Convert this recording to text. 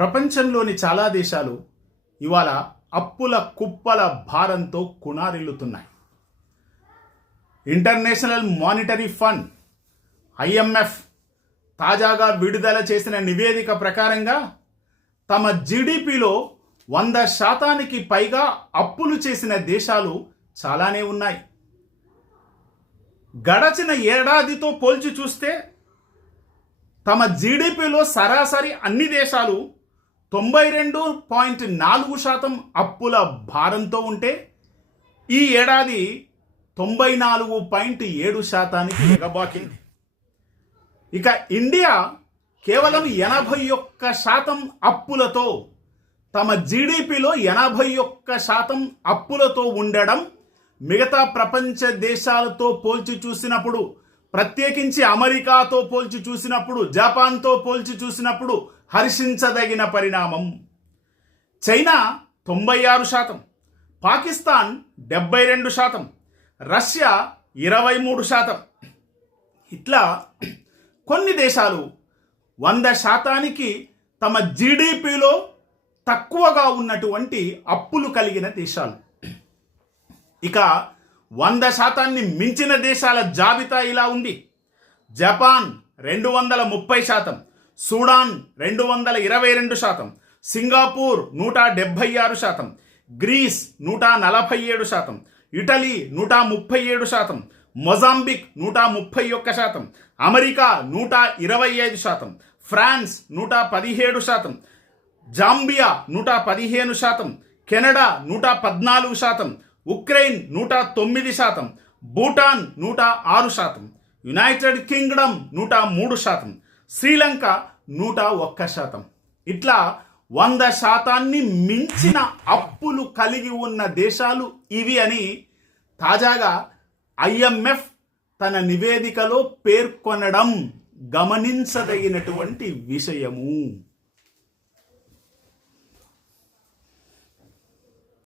ప్రపంచంలోని చాలా దేశాలు ఇవాళ అప్పుల కుప్పల భారంతో కునారిల్లుతున్నాయి. ఇంటర్నేషనల్ మానిటరీ ఫండ్ IMF తాజాగా విడుదల చేసిన నివేదిక ప్రకారంగా తమ జీడిపిలో 100% పైగా అప్పులు చేసిన దేశాలు చాలానే ఉన్నాయి. గడచిన ఏడాదితో పోల్చి చూస్తే తమ జీడిపిలో సరాసరి అన్ని దేశాలు 92.4% అప్పుల భారంతో ఉంటే ఈ ఏడాది 94.7% ఎగబాకింది. ఇక ఇండియా కేవలం 81% అప్పులతో, తమ జీడిపిలో 81% అప్పులతో ఉండడం మిగతా ప్రపంచ దేశాలతో పోల్చి చూసినప్పుడు, ప్రత్యేకించి అమెరికాతో పోల్చి చూసినప్పుడు, జపాన్తో పోల్చి చూసినప్పుడు హర్షించదగిన పరిణామం. China 96%, Pakistan 72%, Russia 23%. ఇట్లా కొన్ని దేశాలు 100% తమ జీడిపిలో తక్కువగా ఉన్నటువంటి అప్పులు కలిగిన దేశాలు. ఇక 100% మించిన దేశాల జాబితా ఇలా ఉంది. Japan 230%, Sudan 222%, Singapore 176%, grace 147%, Italy 137%, Mozambique 131%, America 125%, France 117%, Zambia 115%, Canada 114%, Ukraine 109%, Bhutan 106%, United Kingdom 103%, Sri Lanka 101%. ఇట్లా 100% మించిన అప్పులు కలిగి ఉన్న దేశాలు ఇవి అని తాజాగా IMF తన నివేదికలో పేర్కొనడం గమనించదగినటువంటి విషయము.